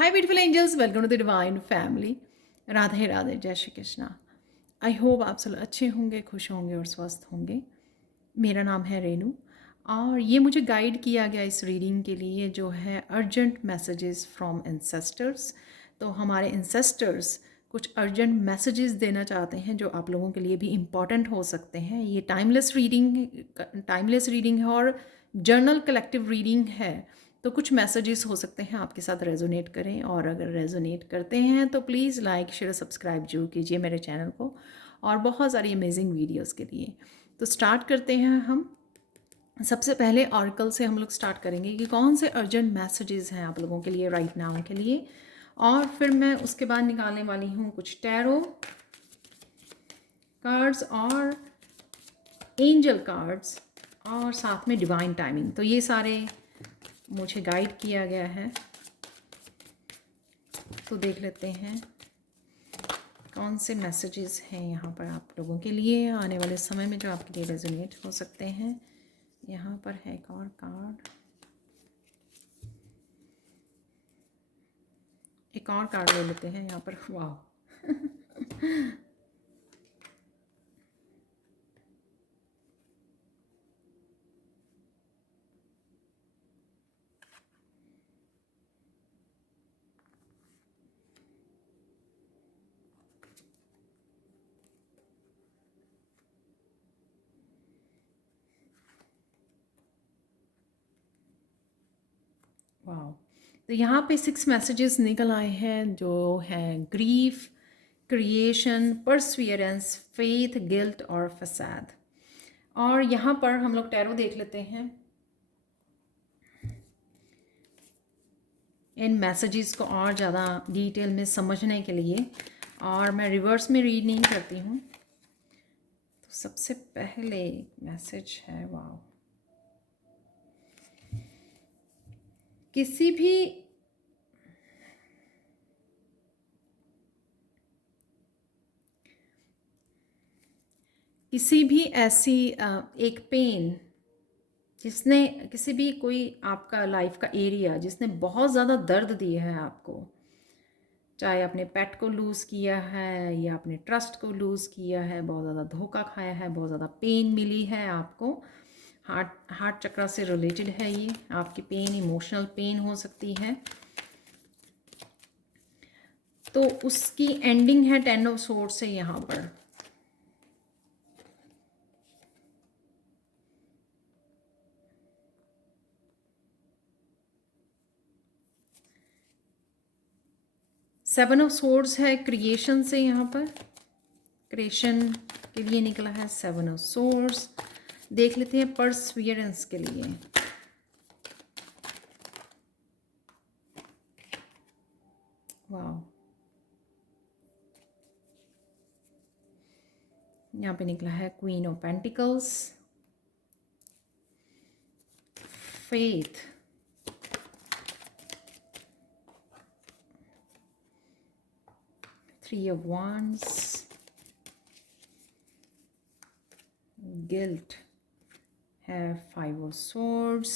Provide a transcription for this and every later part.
Hi beautiful angels, welcome to the divine family. Radhe Radhe, जय Shri Krishna. I hope आप सब अच्छे होंगे, खुश होंगे और स्वस्थ होंगे। मेरा नाम है रेनू और ये मुझे गाइड किया गया इस रीडिंग के लिए जो है अर्जेंट मैसेजेस फ्रॉम एंसेस्टर्स। तो हमारे एंसेस्टर्स कुछ अर्जेंट मैसेजेस देना चाहते हैं जो आप लोगों के लिए भी इम्पॉर्टेंट हो सकते हैं। ये टाइमलेस रीडिंग है और जर्नल कलेक्टिव रीडिंग है। तो कुछ मैसेजेस हो सकते हैं आपके साथ रेजोनेट करें, और अगर रेजोनेट करते हैं तो प्लीज़ लाइक शेयर सब्सक्राइब जरूर कीजिए मेरे चैनल को, और बहुत सारी अमेजिंग वीडियोस के लिए। तो स्टार्ट करते हैं हम। सबसे पहले ऑरेकल से हम लोग स्टार्ट करेंगे कि कौन से अर्जेंट मैसेजेस हैं आप लोगों के लिए राइट नाउ के लिए, और फिर मैं उसके बाद निकालने वाली हूँ कुछ टैरो कार्ड्स और एंजल कार्ड्स और साथ में डिवाइन टाइमिंग। तो ये सारे मुझे गाइड किया गया है। तो देख लेते हैं कौन से मैसेजेस हैं यहाँ पर आप लोगों के लिए आने वाले समय में जो आपके लिए रेजोनेट हो सकते हैं। यहाँ पर है एक और कार्ड, एक और कार्ड ले लेते हैं यहाँ पर। वाह वाह। तो यहाँ पे 6 मैसेजेस निकल आए हैं जो हैं ग्रीफ, क्रिएशन, परसवियरेंस, फेथ, गिल्ट और फसाद। और यहाँ पर हम लोग टैरो देख लेते हैं इन मैसेजेस को और ज़्यादा डिटेल में समझने के लिए, और मैं रिवर्स में रीड नहीं करती हूँ। तो सबसे पहले मैसेज है, वाह, किसी भी ऐसी एक पेन जिसने किसी भी कोई आपका लाइफ का एरिया जिसने बहुत ज़्यादा दर्द दिया है आपको, चाहे आपने पेट को लूज़ किया है या आपने ट्रस्ट को लूज़ किया है, बहुत ज़्यादा धोखा खाया है, बहुत ज़्यादा पेन मिली है आपको, हार्ट चक्र से रिलेटेड है ये आपकी पेन, इमोशनल पेन हो सकती है। तो उसकी एंडिंग है 10 ऑफ सोर्ड्स से यहाँ पर। सेवन ऑफ सोर्ड्स है क्रिएशन से, यहाँ पर क्रिएशन के लिए निकला है 7 ऑफ सोर्ड्स। देख लेते हैं परसवियरेंस के लिए। वाह, यहाँ पे निकला है queen of pentacles, faith, three of wands, guilt है 5 ऑफ swords।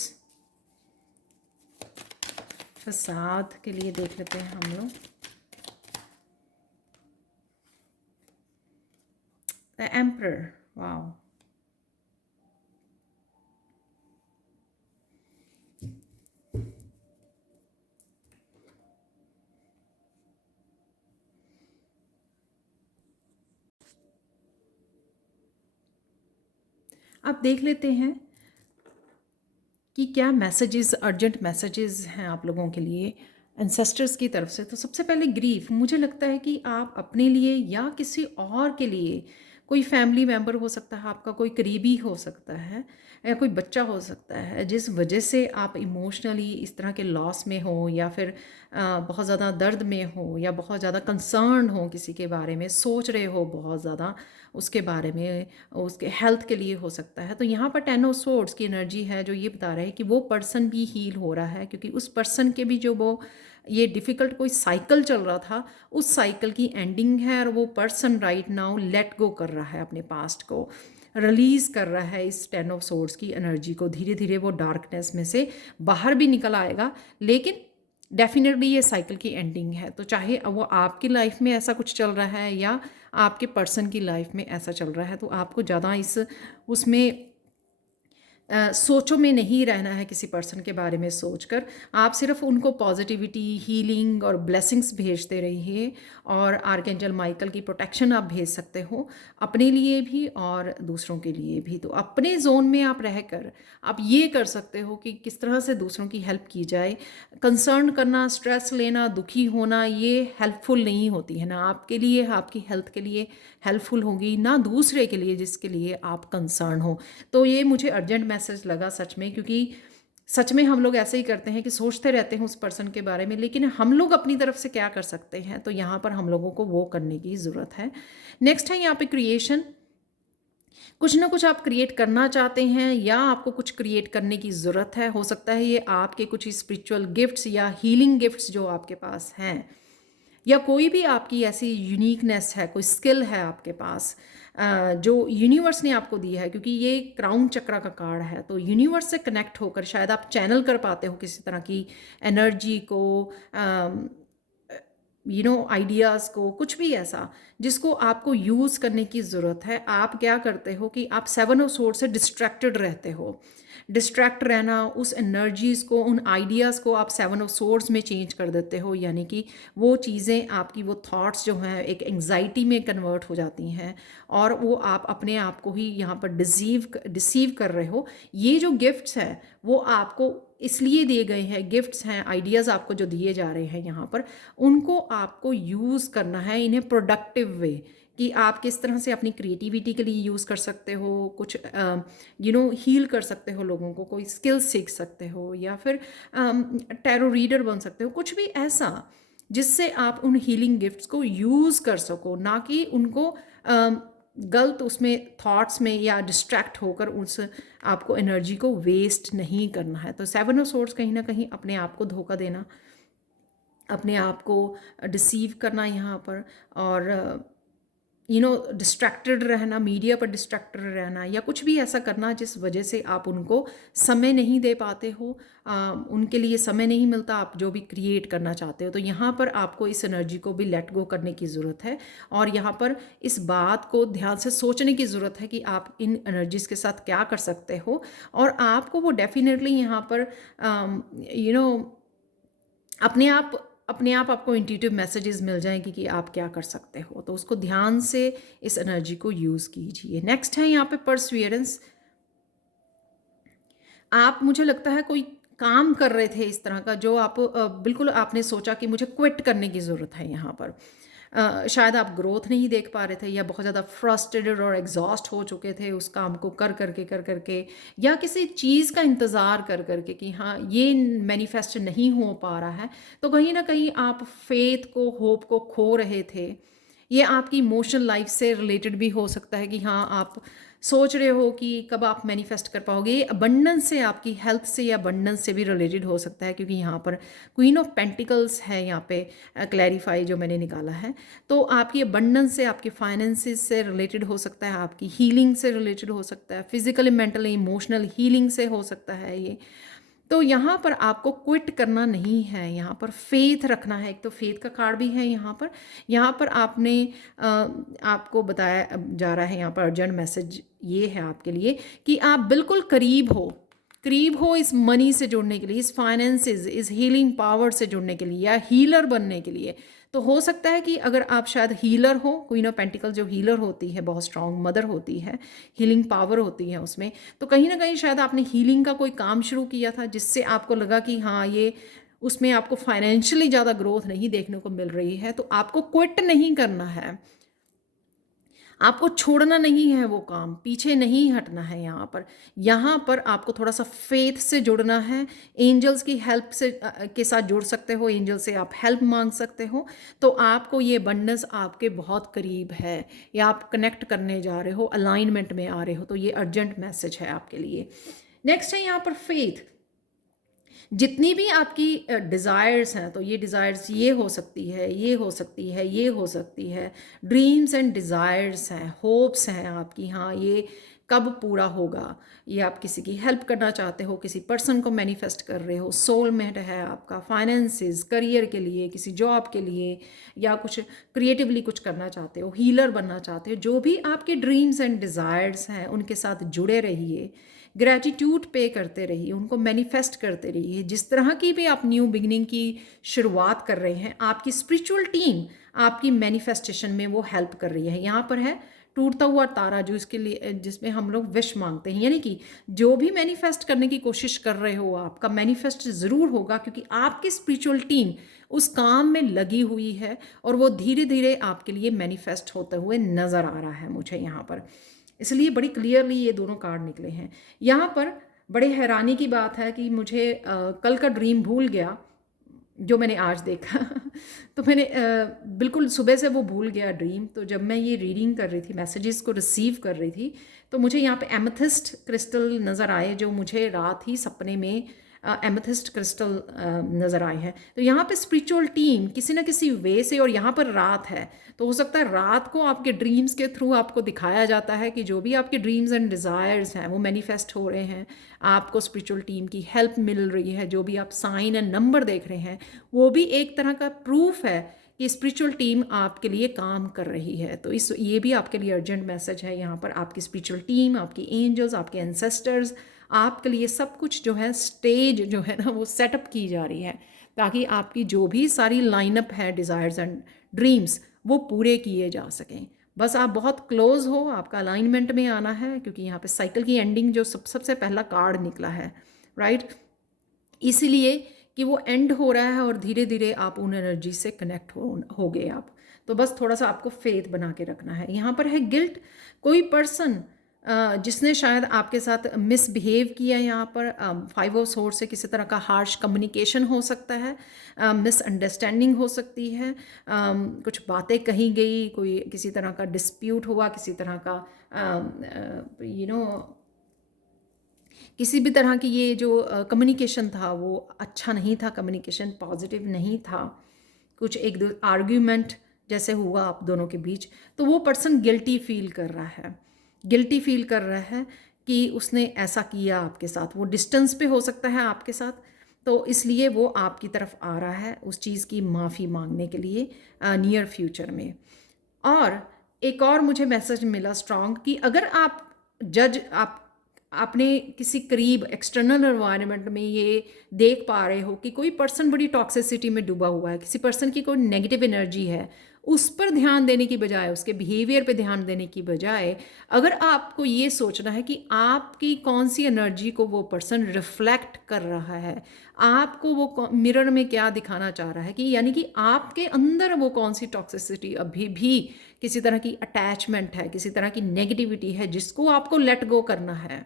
फसाद के लिए देख लेते हैं हम लोग द एम्परर। वाओ, अब देख लेते हैं कि क्या मैसेजेस, अर्जेंट मैसेजेस हैं आप लोगों के लिए एंसेस्टर्स की तरफ से। तो सबसे पहले ग्रीफ, मुझे लगता है कि आप अपने लिए या किसी और के लिए, कोई फैमिली मेम्बर हो सकता है आपका, कोई करीबी हो सकता है या कोई बच्चा हो सकता है जिस वजह से आप इमोशनली इस तरह के लॉस में हो, या फिर बहुत ज़्यादा दर्द में हो, या बहुत ज़्यादा कंसर्न हो, किसी के बारे में सोच रहे हो बहुत ज़्यादा उसके बारे में, उसके हेल्थ के लिए हो सकता है। तो यहाँ पर 10 ऑफ सोर्ड्स की एनर्जी है जो ये बता रहा है कि वो पर्सन भी हील हो रहा है, क्योंकि उस पर्सन के भी जो वो ये डिफ़िकल्ट कोई साइकिल चल रहा था, उस साइकिल की एंडिंग है, और वो person right now let go कर रहा है, अपने पास्ट को रिलीज़ कर रहा है। इस 10 ऑफ सोर्ड्स की एनर्जी को धीरे धीरे वो डार्कनेस में से बाहर भी निकल आएगा, लेकिन डेफिनेटली ये साइकिल की एंडिंग है। तो चाहे वो आपकी लाइफ में ऐसा कुछ चल रहा है या आपके पर्सन की लाइफ में ऐसा चल रहा है, तो आपको ज़्यादा इस उसमें सोचों में नहीं रहना है किसी पर्सन के बारे में सोचकर। आप सिर्फ उनको पॉजिटिविटी, हीलिंग और ब्लेसिंग्स भेजते रहिए, और आर्कएंजल माइकल की प्रोटेक्शन आप भेज सकते हो अपने लिए भी और दूसरों के लिए भी। तो अपने जोन में आप रहकर आप ये कर सकते हो कि किस तरह से दूसरों की हेल्प की जाए। कंसर्न करना, स्ट्रेस लेना, दुखी होना, ये हेल्पफुल नहीं होती है, ना आपके लिए, आपकी हेल्थ के लिए हेल्पफुल होगी, ना दूसरे के लिए जिसके लिए आप कंसर्न हो। तो ये मुझे अर्जेंट मैसेज लगा सच में, क्योंकि सच में हम लोग ऐसे ही करते हैं कि सोचते रहते हैं उस पर्सन के बारे में, लेकिन हम लोग अपनी तरफ से क्या कर सकते हैं, तो यहाँ पर हम लोगों को वो करने की ज़रूरत है। नेक्स्ट है यहाँ पे क्रिएशन। कुछ ना कुछ आप क्रिएट करना चाहते हैं या आपको कुछ क्रिएट करने की ज़रूरत है। हो सकता है ये आपके कुछ स्पिरिचुअल गिफ्ट्स या हीलिंग गिफ्ट्स जो आपके पास हैं, या कोई भी आपकी ऐसी यूनिकनेस है, कोई स्किल है आपके पास जो यूनिवर्स ने आपको दी है, क्योंकि ये क्राउन चक्रा का कार्ड है। तो यूनिवर्स से कनेक्ट होकर शायद आप चैनल कर पाते हो किसी तरह की एनर्जी को, आइडियाज़ को, कुछ भी ऐसा जिसको आपको यूज़ करने की ज़रूरत है। आप क्या करते हो कि आप 7 ऑफ सोर्ड से डिस्ट्रैक्टेड रहते हो। डिस्ट्रैक्ट रहना, उस एनर्जीज़ को, उन आइडियाज़ को आप 7 ऑफ सोर्ड्स में चेंज कर देते हो, यानी कि वो चीज़ें आपकी, वो थॉट्स जो हैं एक एंग्जाइटी में कन्वर्ट हो जाती हैं, और वो आप अपने आप को ही यहाँ पर डिसीव कर रहे हो। ये जो गिफ्ट्स हैं वो आपको इसलिए दिए गए हैं, गिफ्ट्स हैं, आइडियाज़ आपको जो दिए जा रहे हैं यहाँ पर, उनको आपको यूज़ करना है इन्हें प्रोडक्टिव वे, कि आप किस तरह से अपनी क्रिएटिविटी के लिए यूज़ कर सकते हो, कुछ हील कर सकते हो लोगों को, कोई स्किल सीख सकते हो, या फिर टैरो रीडर बन सकते हो, कुछ भी ऐसा जिससे आप उन हीलिंग गिफ्ट्स को यूज़ कर सको, ना कि उनको गलत उसमें थॉट्स में या डिस्ट्रैक्ट होकर उस आपको एनर्जी को वेस्ट नहीं करना है। तो 7 ऑफ सोर्ड्स कहीं ना कहीं अपने आप को धोखा देना, अपने आप को डिसीव करना यहाँ पर, और डिस्ट्रैक्टेड रहना, मीडिया पर डिस्ट्रैक्टेड रहना, या कुछ भी ऐसा करना जिस वजह से आप उनको समय नहीं दे पाते हो, उनके लिए समय नहीं मिलता, आप जो भी क्रिएट करना चाहते हो। तो यहाँ पर आपको इस एनर्जी को भी लेट गो करने की ज़रूरत है, और यहाँ पर इस बात को ध्यान से सोचने की ज़रूरत है कि आप इन एनर्जीज़ के साथ क्या कर सकते हो, और आपको वो डेफिनेटली यहाँ पर यू नो अपने आप आपको इंट्यूटिव मैसेजेस मिल जाएंगे कि आप क्या कर सकते हो। तो उसको ध्यान से इस एनर्जी को यूज़ कीजिए। नेक्स्ट है यहाँ पे परसवियरेंस। आप, मुझे लगता है कोई काम कर रहे थे इस तरह का जो आप बिल्कुल आपने सोचा कि मुझे क्विट करने की ज़रूरत है यहाँ पर। शायद आप ग्रोथ नहीं देख पा रहे थे, या बहुत ज़्यादा फ्रस्ट्रेटेड और एग्जॉस्ट हो चुके थे उस काम को कर करके, या किसी चीज़ का इंतज़ार कर करके कि हाँ ये मैनिफेस्ट नहीं हो पा रहा है। तो कहीं ना कहीं आप फेथ को, होप को खो रहे थे। ये आपकी इमोशनल लाइफ से रिलेटेड भी हो सकता है कि हाँ आप सोच रहे हो कि कब आप मैनिफेस्ट कर पाओगे। ये अबंडेंस से, आपकी हेल्थ से या अबंडेंस से भी रिलेटेड हो सकता है, क्योंकि यहाँ पर क्वीन ऑफ पेंटिकल्स है यहाँ पे क्लैरिफाई जो मैंने निकाला है। तो आपकी अबंडेंस से, आपके फाइनेंसिस से रिलेटेड हो सकता है, आपकी हीलिंग से रिलेटेड हो सकता है, फिजिकली, मेंटली, इमोशनल हीलिंग से हो सकता है ये। तो यहाँ पर आपको क्विट करना नहीं है, यहाँ पर फेथ रखना है। एक तो फेथ का कार्ड भी है यहाँ पर आपने आपको बताया जा रहा है यहाँ पर अर्जेंट मैसेज ये है आपके लिए कि आप बिल्कुल करीब हो इस मनी से जुड़ने के लिए, इस फाइनेंसेस, इस हीलिंग पावर से जुड़ने के लिए, या हीलर बनने के लिए। तो हो सकता है कि अगर आप शायद हीलर हो, क्वीन ऑफ पेंटिकल जो हीलर होती है, बहुत स्ट्रांग मदर होती है, हीलिंग पावर होती है उसमें। तो कहीं ना कहीं शायद आपने हीलिंग का कोई काम शुरू किया था जिससे आपको लगा कि हाँ ये, उसमें आपको फाइनेंशियली ज़्यादा ग्रोथ नहीं देखने को मिल रही है। तो आपको क्विट नहीं करना है, आपको छोड़ना नहीं है, वो काम पीछे नहीं हटना है। यहाँ पर आपको थोड़ा सा फेथ से जुड़ना है, एंजल्स की हेल्प से के साथ जुड़ सकते हो, एंजल से आप हेल्प मांग सकते हो। तो आपको ये बंडस आपके बहुत करीब है, या आप कनेक्ट करने जा रहे हो, अलाइनमेंट में आ रहे हो। तो ये अर्जेंट मैसेज है आपके लिए। नेक्स्ट है यहाँ पर फेथ। जितनी भी आपकी डिज़ायर्स हैं, तो ये डिज़ायर्स ये हो सकती है, ये हो सकती है, ये हो सकती है, ड्रीम्स एंड डिज़ायर्स हैं, होप्स हैं आपकी। हाँ ये कब पूरा होगा। ये आप किसी की हेल्प करना चाहते हो, किसी पर्सन को मैनिफेस्ट कर रहे हो, सोलमेट है आपका, फाइनेंसेस, करियर के लिए, किसी जॉब के लिए, या कुछ क्रिएटिवली कुछ करना चाहते हो, हीलर बनना चाहते हो, जो भी आपके ड्रीम्स एंड डिज़ायर्स हैं उनके साथ जुड़े रहिए, ग्रैटिट्यूड पे करते रहिए, उनको मैनिफेस्ट करते रहिए। जिस तरह की भी आप न्यू बिगनिंग की शुरुआत कर रहे हैं, आपकी स्पिरिचुअल टीम आपकी मैनिफेस्टेशन में वो हेल्प कर रही है। यहाँ पर है टूटता हुआ तारा, जो इसके लिए जिसमें हम लोग विश मांगते हैं, यानी कि जो भी मैनिफेस्ट करने की कोशिश कर रहे हो आपका मैनिफेस्ट ज़रूर होगा, क्योंकि आपकी स्पिरिचुअल टीम उस काम में लगी हुई है और वो धीरे धीरे आपके लिए मैनिफेस्ट होते हुए नज़र आ रहा है मुझे यहाँ पर। इसलिए बड़ी क्लियरली ये दोनों कार्ड निकले हैं। यहाँ पर बड़े हैरानी की बात है कि मुझे कल का ड्रीम भूल गया जो मैंने आज देखा तो मैंने बिल्कुल सुबह से वो भूल गया ड्रीम। तो जब मैं ये रीडिंग कर रही थी, मैसेजेस को रिसीव कर रही थी, तो मुझे यहाँ पे एमेथिस्ट क्रिस्टल नज़र आए, जो मुझे रात ही सपने में एमेथिस्ट क्रिस्टल नज़र आए हैं। तो यहाँ पे स्पिरिचुअल टीम किसी न किसी वे से, और यहाँ पर रात है, तो हो सकता है रात को आपके ड्रीम्स के थ्रू आपको दिखाया जाता है कि जो भी आपके ड्रीम्स एंड डिज़ायर्स हैं वो मैनिफेस्ट हो रहे हैं, आपको स्पिरिचुअल टीम की हेल्प मिल रही है। जो भी आप साइन एंड नंबर देख रहे हैं वो भी एक तरह का प्रूफ है कि स्पिरिचुअल टीम आपके लिए काम कर रही है। तो ये भी आपके लिए अर्जेंट मैसेज है। यहाँ पर आपकी स्पिरिचुअल टीम, आपकी एंजल्स, आपके एंसेस्टर्स आपके लिए सब कुछ जो है स्टेज जो है ना वो सेटअप की जा रही है, ताकि आपकी जो भी सारी लाइनअप है डिज़ायर्स एंड ड्रीम्स वो पूरे किए जा सकें। बस आप बहुत क्लोज हो, आपका अलाइनमेंट में आना है, क्योंकि यहाँ पे साइकिल की एंडिंग जो सबसे पहला कार्ड निकला है, राइट, इसीलिए कि वो एंड हो रहा है और धीरे धीरे आप उन एनर्जी से कनेक्ट हो गए आप। तो बस थोड़ा सा आपको फेथ बना के रखना है। यहाँ पर है गिल्ट, कोई पर्सन जिसने शायद आपके साथ मिसबिहेव किया। यहाँ पर 5 ऑफ सोर्ड्स से किसी तरह का हार्श कम्युनिकेशन हो सकता है, मिसअंडरस्टैंडिंग हो सकती है, कुछ बातें कही गई, कोई किसी तरह का डिस्प्यूट हुआ, किसी तरह का किसी भी तरह की ये जो कम्युनिकेशन था वो अच्छा नहीं था, कम्युनिकेशन पॉजिटिव नहीं था, कुछ एक दो आर्ग्यूमेंट जैसे हुआ आप दोनों के बीच। तो वो पर्सन गिल्टी फील कर रहा है, गिल्टी फील कर रहा है कि उसने ऐसा किया आपके साथ। वो डिस्टेंस पे हो सकता है आपके साथ, तो इसलिए वो आपकी तरफ आ रहा है उस चीज़ की माफ़ी मांगने के लिए नियर फ्यूचर में। और एक और मुझे मैसेज मिला स्ट्रॉन्ग कि अगर आप आपने किसी करीब एक्सटर्नल एनवायरनमेंट में ये देख पा रहे हो कि कोई पर्सन बड़ी टॉक्सिसिटी में डूबा हुआ है, किसी पर्सन की कोई नेगेटिव एनर्जी है, उस पर ध्यान देने की बजाय, उसके बिहेवियर पे ध्यान देने की बजाय, अगर आपको ये सोचना है कि आपकी कौन सी एनर्जी को वो पर्सन रिफ्लेक्ट कर रहा है, आपको वो मिरर में क्या दिखाना चाह रहा है, कि यानी कि आपके अंदर वो कौन सी टॉक्सिसिटी अभी भी किसी तरह की अटैचमेंट है, किसी तरह की नेगेटिविटी है जिसको आपको लेट गो करना है।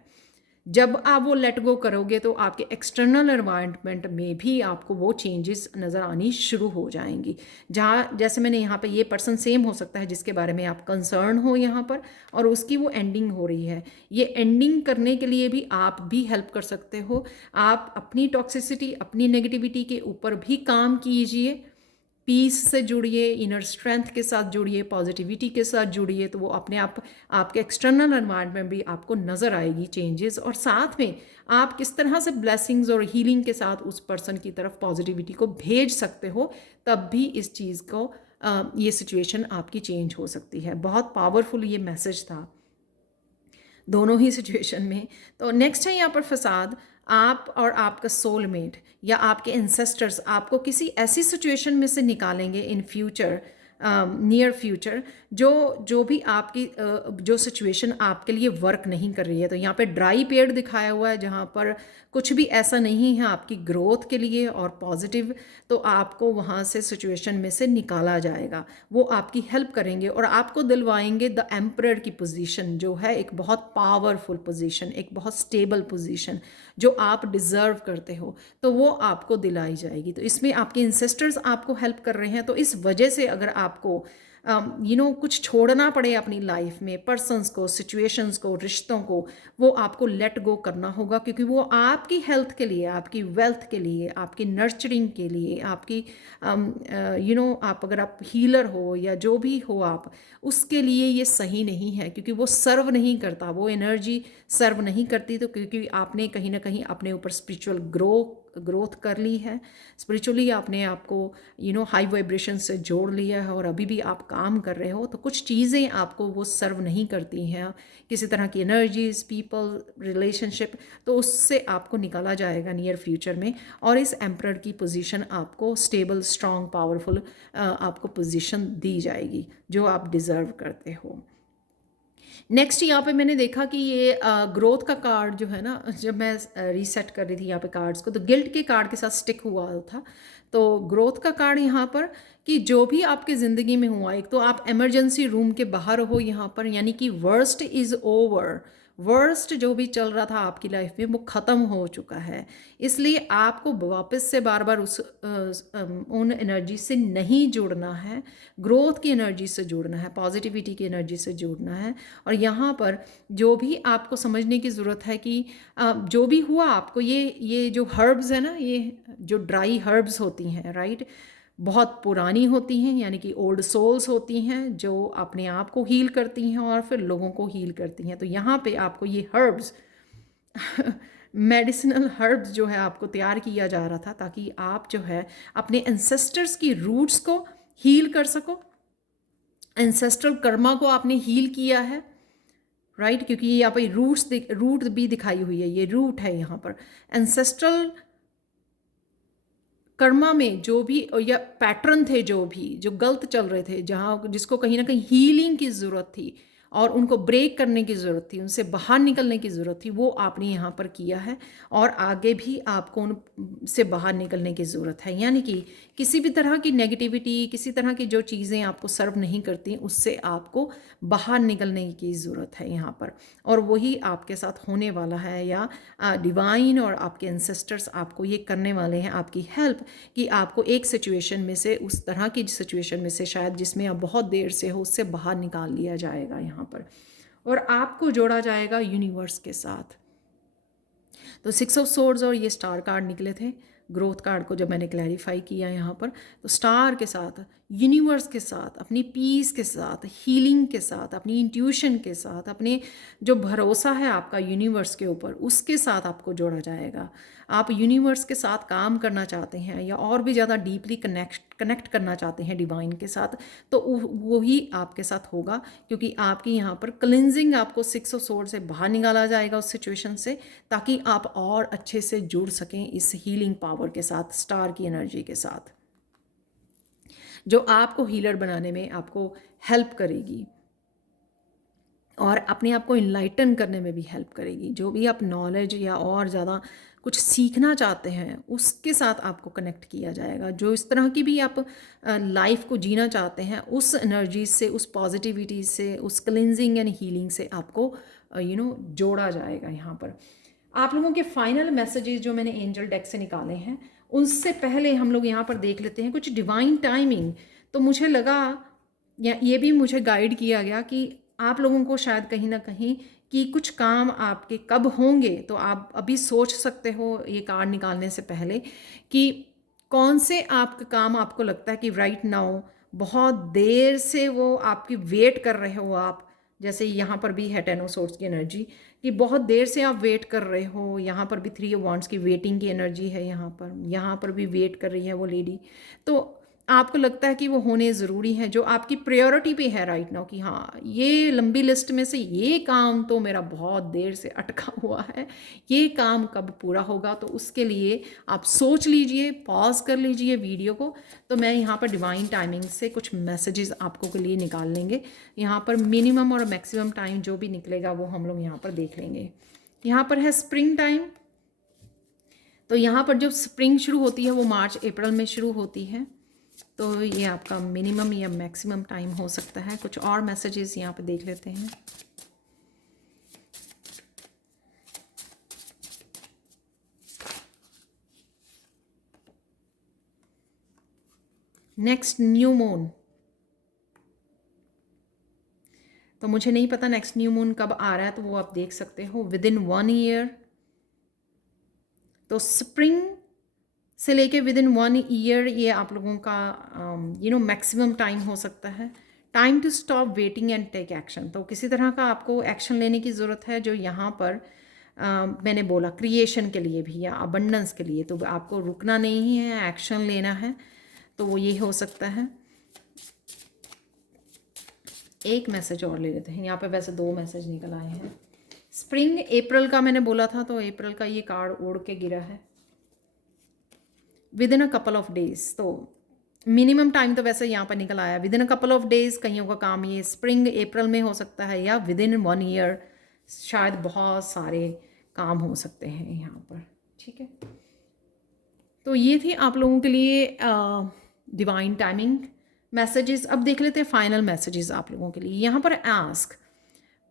जब आप वो लेट गो करोगे तो आपके एक्सटर्नल एनवायरनमेंट में भी आपको वो चेंजेस नज़र आनी शुरू हो जाएंगी। जहाँ जैसे मैंने यहाँ पे ये पर्सन सेम हो सकता है जिसके बारे में आप कंसर्न हो यहाँ पर, और उसकी वो एंडिंग हो रही है। ये एंडिंग करने के लिए भी आप भी हेल्प कर सकते हो। आप अपनी टॉक्सिसिटी, अपनी नेगेटिविटी के ऊपर भी काम कीजिए, पीस से जुड़िए, इनर स्ट्रेंथ के साथ जुड़िए, पॉजिटिविटी के साथ जुड़िए, तो वो अपने आप आपके एक्सटर्नल एनवायरनमेंट में भी आपको नज़र आएगी चेंजेस। और साथ में आप किस तरह से ब्लेसिंग्स और हीलिंग के साथ उस पर्सन की तरफ पॉजिटिविटी को भेज सकते हो, तब भी इस चीज़ को ये सिचुएशन आपकी चेंज हो सकती है। बहुत पावरफुल ये मैसेज था दोनों ही सिचुएशन में। तो नेक्स्ट है यहाँ पर फसाद, आप और आपका सोलमेट या आपके एंसेस्टर्स आपको किसी ऐसी सिचुएशन में से निकालेंगे इन फ्यूचर, नियर फ्यूचर, जो भी आपकी जो सिचुएशन आपके लिए वर्क नहीं कर रही है। तो यहाँ पे ड्राई पेड़ दिखाया हुआ है जहाँ पर कुछ भी ऐसा नहीं है आपकी ग्रोथ के लिए और पॉजिटिव, तो आपको वहाँ से सिचुएशन में से निकाला जाएगा। वो आपकी हेल्प करेंगे और आपको दिलवाएंगे द एम्परर की पोजीशन, जो है एक बहुत पावरफुल पोजीशन, एक बहुत स्टेबल पोजीशन जो आप डिज़र्व करते हो, तो वो आपको दिलाई जाएगी। तो इसमें आपके इंसेस्टर्स आपको हेल्प कर रहे हैं। तो इस वजह से अगर आपको कुछ छोड़ना पड़े अपनी लाइफ में, पर्सन्स को, सिचुएशंस को, रिश्तों को, वो आपको लेट गो करना होगा, क्योंकि वो आपकी हेल्थ के लिए, आपकी वेल्थ के लिए, आपकी नर्चरिंग के लिए, आपकी आप अगर आप हीलर हो या जो भी हो आप, उसके लिए ये सही नहीं है, क्योंकि वो सर्व नहीं करता, वो एनर्जी सर्व नहीं करती। तो क्योंकि आपने कहीं ना कहीं अपने ऊपर स्पिरिचुअल ग्रोथ कर ली है, स्पिरिचुअली आपने आपको हाई वाइब्रेशन से जोड़ लिया है, और अभी भी आप काम कर रहे हो, तो कुछ चीज़ें आपको वो सर्व नहीं करती हैं, किसी तरह की एनर्जीज, पीपल, रिलेशनशिप, तो उससे आपको निकाला जाएगा नियर फ्यूचर में। और इस एम्परर की पोजीशन आपको स्टेबल, स्ट्रॉन्ग, पावरफुल आपको पोजीशन दी जाएगी जो आप डिज़र्व करते हो। नेक्स्ट यहाँ पे मैंने देखा कि ये ग्रोथ का कार्ड जो है ना, जब मैं रीसेट कर रही थी यहाँ पे कार्ड्स को, तो गिल्ट के कार्ड के साथ स्टिक हुआ था। तो ग्रोथ का कार्ड यहाँ पर कि जो भी आपकी ज़िंदगी में हुआ, एक तो आप इमरजेंसी रूम के बाहर हो यहाँ पर, यानी कि वर्स्ट इज़ ओवर, वर्स्ट जो भी चल रहा था आपकी लाइफ में वो ख़त्म हो चुका है। इसलिए आपको वापस से बार बार उन एनर्जी से नहीं जुड़ना है, ग्रोथ की एनर्जी से जुड़ना है, पॉजिटिविटी की एनर्जी से जुड़ना है। और यहाँ पर जो भी आपको समझने की ज़रूरत है कि जो भी हुआ आपको, ये जो हर्ब्स है ना, ये जो ड्राई हर्ब्स होती हैं, राइट, बहुत पुरानी होती हैं, यानी कि ओल्ड सोल्स होती हैं जो अपने आप को हील करती हैं और फिर लोगों को हील करती हैं। तो यहाँ पे आपको ये हर्ब्स मेडिसिनल हर्ब्स जो है आपको तैयार किया जा रहा था, ताकि आप जो है अपने एंसेस्टर्स की रूट्स को हील कर सको। एंसेस्ट्रल कर्मा को आपने हील किया है, राइट, क्योंकि यहाँ पे रूट भी दिखाई हुई है, ये रूट है यहाँ पर। एंसेस्ट्रल कर्मा में जो भी या पैटर्न थे, जो गलत चल रहे थे, जहाँ जिसको कहीं ना कहीं हीलिंग की ज़रूरत थी और उनको ब्रेक करने की ज़रूरत थी, उनसे बाहर निकलने की ज़रूरत थी, वो आपने यहाँ पर किया है। और आगे भी आपको उन से बाहर निकलने की ज़रूरत है, यानी कि किसी भी तरह की नेगेटिविटी, किसी तरह की जो चीज़ें आपको सर्व नहीं करती, उससे आपको बाहर निकलने की ज़रूरत है यहाँ पर। और वही आपके साथ होने वाला है, या डिवाइन और आपके एंसेस्टर्स आपको ये करने वाले हैं, आपकी हेल्प, कि आपको एक सिचुएशन में से, उस तरह की सिचुएशन में से शायद जिसमें आप बहुत देर से हो, उससे बाहर निकाल लिया जाएगा यहाँ पर, और आपको जोड़ा जाएगा यूनिवर्स के साथ। तो 6 ऑफ सोर्ड्स और ये स्टार कार्ड निकले थे। ग्रोथ कार्ड को जब मैंने क्लैरिफाई किया यहाँ पर, तो स्टार के साथ, यूनिवर्स के साथ, अपनी पीस के साथ, हीलिंग के साथ, अपनी इंट्यूशन के साथ, अपने जो भरोसा है आपका यूनिवर्स के ऊपर, उसके साथ आपको जोड़ा जाएगा। आप यूनिवर्स के साथ काम करना चाहते हैं या और भी ज़्यादा डीपली कनेक्ट करना चाहते हैं डिवाइन के साथ, तो वही आपके साथ होगा, क्योंकि आपकी यहाँ पर क्लिनजिंग, आपको 6 ऑफ सोर्ड से बाहर निकाला जाएगा उस सिचुएशन से, ताकि आप और अच्छे से जुड़ सकें इस हीलिंग पावर के साथ, स्टार की एनर्जी के साथ, जो आपको हीलर बनाने में आपको हेल्प करेगी और अपने आप को इनलाइटन करने में भी हेल्प करेगी। जो भी आप नॉलेज या और ज़्यादा कुछ सीखना चाहते हैं, उसके साथ आपको कनेक्ट किया जाएगा। जो इस तरह की भी आप लाइफ को जीना चाहते हैं, उस एनर्जी से, उस पॉजिटिविटी से, उस क्लिनजिंग एंड हीलिंग से आपको जोड़ा जाएगा यहाँ पर। आप लोगों के फाइनल मैसेजेस जो मैंने एंजल डेक से निकाले हैं, उससे पहले हम लोग यहाँ पर देख लेते हैं कुछ डिवाइन टाइमिंग। तो मुझे लगा, या ये भी मुझे गाइड किया गया कि आप लोगों को शायद कहीं ना कहीं कि कुछ काम आपके कब होंगे, तो आप अभी सोच सकते हो ये कार्ड निकालने से पहले कि कौन से आपके काम आपको लगता है कि राइट नाउ बहुत देर से वो आपकी वेट कर रहे हो आप। जैसे यहाँ पर भी है 10 ऑफ सोर्ड्स की एनर्जी, कि बहुत देर से आप वेट कर रहे हो। यहाँ पर भी 3 ऑफ वांड्स की वेटिंग की एनर्जी है, यहाँ पर भी वेट कर रही है वो लेडी। तो आपको लगता है कि वो होने ज़रूरी है, जो आपकी प्रायोरिटी पे है राइट नाउ, कि हाँ ये लंबी लिस्ट में से ये काम तो मेरा बहुत देर से अटका हुआ है, ये काम कब पूरा होगा। तो उसके लिए आप सोच लीजिए, पॉज कर लीजिए वीडियो को। तो मैं यहाँ पर डिवाइन टाइमिंग से कुछ मैसेजेस आपको के लिए निकाल लेंगे। यहाँ पर मिनिमम और मैक्सिमम टाइम जो भी निकलेगा वो हम लोग यहाँ पर देख लेंगे। यहाँ पर है स्प्रिंग टाइम। तो यहाँ पर जब स्प्रिंग शुरू होती है वो मार्च अप्रैल में शुरू होती है। तो ये आपका मिनिमम या मैक्सिमम टाइम हो सकता है। कुछ और मैसेजेस यहाँ पे देख लेते हैं। नेक्स्ट न्यू मून, तो मुझे नहीं पता नेक्स्ट न्यू मून कब आ रहा है, तो वो आप देख सकते हो विद इन 1 ईयर। तो स्प्रिंग से लेके विद इन 1 ईयर ये आप लोगों का मैक्सिमम टाइम हो सकता है। Time to stop waiting and take action. तो किसी तरह का आपको एक्शन लेने की ज़रूरत है, जो यहाँ पर मैंने बोला क्रिएशन के लिए भी या अबंडेंस के लिए, तो आपको रुकना नहीं है, एक्शन लेना है। तो वो ये हो सकता है। एक मैसेज और ले लेते हैं, यहाँ पे वैसे 2 मैसेज निकल आए हैं। स्प्रिंग अप्रैल का मैंने बोला था, तो अप्रैल का ये कार्ड उड़ के गिरा है with in a couple of days. तो मिनिमम टाइम तो वैसे यहाँ पर निकल आया with in a couple of days. कईयों का काम ये स्प्रिंग अप्रैल में हो सकता है या विद इन 1 ईयर, शायद बहुत सारे काम हो सकते हैं यहाँ पर। ठीक है, तो ये थी आप लोगों के लिए डिवाइन टाइमिंग मैसेजेस। अब देख लेते हैं फाइनल मैसेजेस आप लोगों के लिए। यहाँ पर आस्क,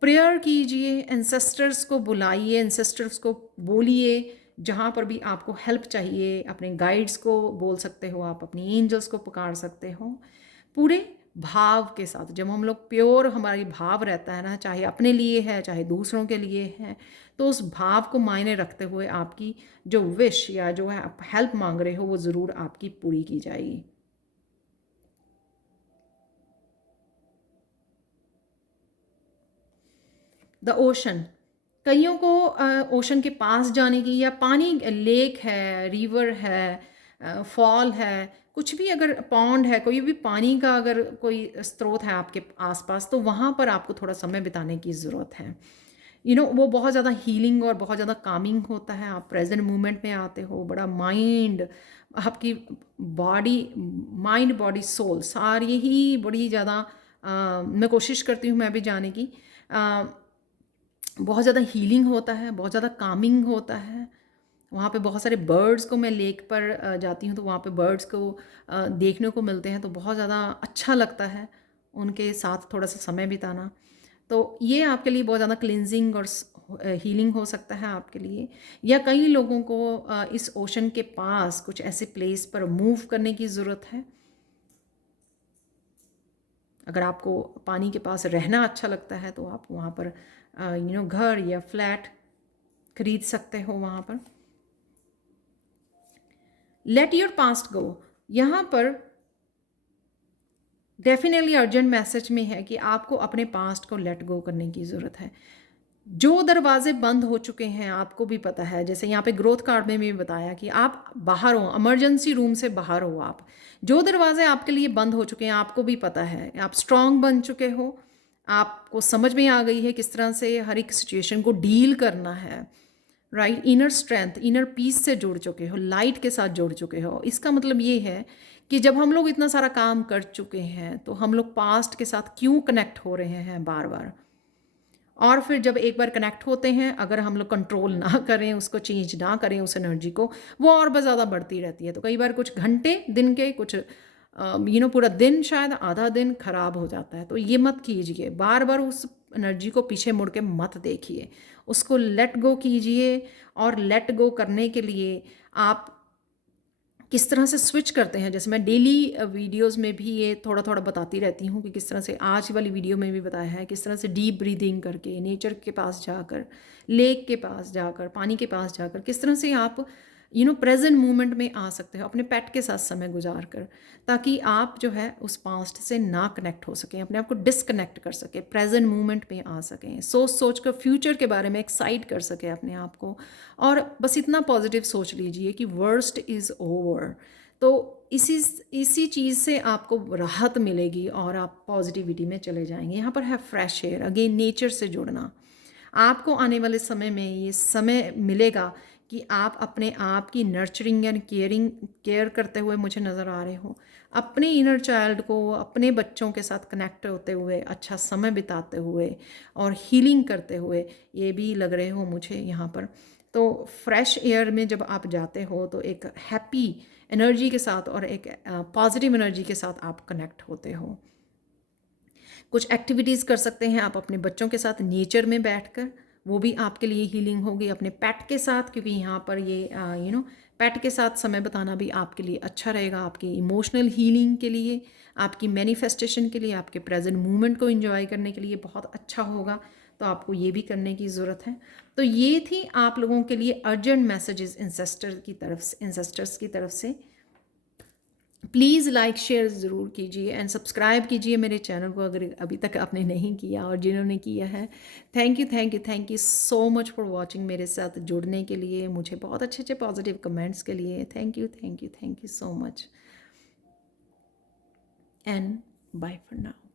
प्रेयर कीजिए, एंसेस्टर्स को बुलाइए, एंसेस्टर्स को बोलिए जहाँ पर भी आपको हेल्प चाहिए। अपने गाइड्स को बोल सकते हो आप, अपनी एंजल्स को पुकार सकते हो पूरे भाव के साथ। जब हम लोग प्योर हमारी भाव रहता है ना, चाहे अपने लिए है चाहे दूसरों के लिए है, तो उस भाव को मायने रखते हुए आपकी जो विश या जो है आप हेल्प मांग रहे हो वो ज़रूर आपकी पूरी की जाएगी। द ओशन, कईयों को ओशन के पास जाने की या पानी, लेक है, रिवर है, फॉल है, कुछ भी, अगर पॉन्ड है, कोई भी पानी का अगर कोई स्रोत है आपके आसपास, तो वहाँ पर आपको थोड़ा समय बिताने की ज़रूरत है। वो बहुत ज़्यादा हीलिंग और बहुत ज़्यादा कामिंग होता है। आप प्रेजेंट मोमेंट में आते हो, बड़ा माइंड, आपकी बॉडी, माइंड बॉडी सोल सारी ही बड़ी ज़्यादा मैं कोशिश करती हूँ मैं भी जाने की। बहुत ज़्यादा हीलिंग होता है, बहुत ज़्यादा कामिंग होता है। वहाँ पे बहुत सारे बर्ड्स को, मैं लेक पर जाती हूँ तो वहाँ पे बर्ड्स को देखने को मिलते हैं, तो बहुत ज़्यादा अच्छा लगता है उनके साथ थोड़ा सा समय बिताना। तो ये आपके लिए बहुत ज़्यादा क्लिनजिंग और हीलिंग हो सकता है आपके लिए। या कई लोगों को इस ओशन के पास कुछ ऐसे प्लेस पर मूव करने की ज़रूरत है। अगर आपको पानी के पास रहना अच्छा लगता है तो आप वहाँ पर घर या फ्लैट खरीद सकते हो वहाँ पर। लेट योर पास्ट गो, यहाँ पर डेफिनेटली अर्जेंट मैसेज में है कि आपको अपने पास्ट को लेट गो करने की ज़रूरत है। जो दरवाजे बंद हो चुके हैं आपको भी पता है, जैसे यहाँ पे ग्रोथ कार्ड में भी बताया कि आप बाहर हो, इमरजेंसी रूम से बाहर हो आप। जो दरवाजे आपके लिए बंद हो चुके हैं आपको भी पता है, आप स्ट्रांग बन चुके हो, आपको समझ में आ गई है किस तरह से हर एक सिचुएशन को डील करना है। Right, inner strength, inner peace से जुड़ चुके हो, लाइट के साथ जुड़ चुके हो। इसका मतलब ये है कि जब हम लोग इतना सारा काम कर चुके हैं तो हम लोग पास्ट के साथ क्यों कनेक्ट हो रहे हैं बार बार। और फिर जब एक बार कनेक्ट होते हैं, अगर हम लोग कंट्रोल ना करें, उसको चेंज ना करें उस एनर्जी को, वो और बहुत ज़्यादा बढ़ती रहती है। तो कई बार कुछ घंटे दिन के, कुछ पूरा दिन, शायद आधा दिन खराब हो जाता है। तो ये मत कीजिए, बार बार उस एनर्जी को पीछे मुड़ के मत देखिए, उसको लेट गो कीजिए। और लेट गो करने के लिए आप किस तरह से स्विच करते हैं, जैसे मैं डेली वीडियोस में भी ये थोड़ा थोड़ा बताती रहती हूँ कि किस तरह से, आज वाली वीडियो में भी बताया है किस तरह से डीप ब्रीदिंग करके, नेचर के पास जाकर, लेक के पास जाकर, पानी के पास जाकर, किस तरह से आप प्रेजेंट मोमेंट में आ सकते हो अपने पेट के साथ समय गुजार कर, ताकि आप जो है उस पास्ट से ना कनेक्ट हो सकें, अपने आप को डिसकनेक्ट कर सकें, प्रेजेंट मोमेंट में आ सकें, सोच सोच कर फ्यूचर के बारे में एक्साइट कर सकें अपने आप को। और बस इतना पॉजिटिव सोच लीजिए कि वर्स्ट इज़ ओवर। तो इसी चीज़ से आपको राहत मिलेगी और आप पॉजिटिविटी में चले जाएंगे। यहाँ पर है फ्रेश एयर, अगेन नेचर से जुड़ना। आपको आने वाले समय में ये समय मिलेगा कि आप अपने आप की नर्चरिंग एंड केयर करते हुए मुझे नज़र आ रहे हो। अपने इनर चाइल्ड को, अपने बच्चों के साथ कनेक्ट होते हुए, अच्छा समय बिताते हुए और हीलिंग करते हुए ये भी लग रहे हो मुझे यहाँ पर। तो फ्रेश एयर में जब आप जाते हो तो एक हैप्पी एनर्जी के साथ और एक पॉजिटिव एनर्जी के साथ आप कनेक्ट होते हो। कुछ एक्टिविटीज़ कर सकते हैं आप अपने बच्चों के साथ नेचर में बैठकर, वो भी आपके लिए हीलिंग होगी। अपने पेट के साथ, क्योंकि यहाँ पर ये पेट के साथ समय बिताना भी आपके लिए अच्छा रहेगा, आपकी इमोशनल हीलिंग के लिए आपकी मैनिफेस्टेशन के लिए, आपके प्रेजेंट मोमेंट को एंजॉय करने के लिए बहुत अच्छा होगा। तो आपको ये भी करने की ज़रूरत है। तो ये थी आप लोगों के लिए अर्जेंट मैसेजेस इंसेस्टर्स की तरफ से। प्लीज़ लाइक शेयर ज़रूर कीजिए एंड सब्सक्राइब कीजिए मेरे चैनल को अगर अभी तक आपने नहीं किया, और जिन्होंने किया है thank you so much for watching. मेरे साथ जुड़ने के लिए, मुझे बहुत अच्छे अच्छे पॉजिटिव कमेंट्स के लिए thank you so much and bye for now.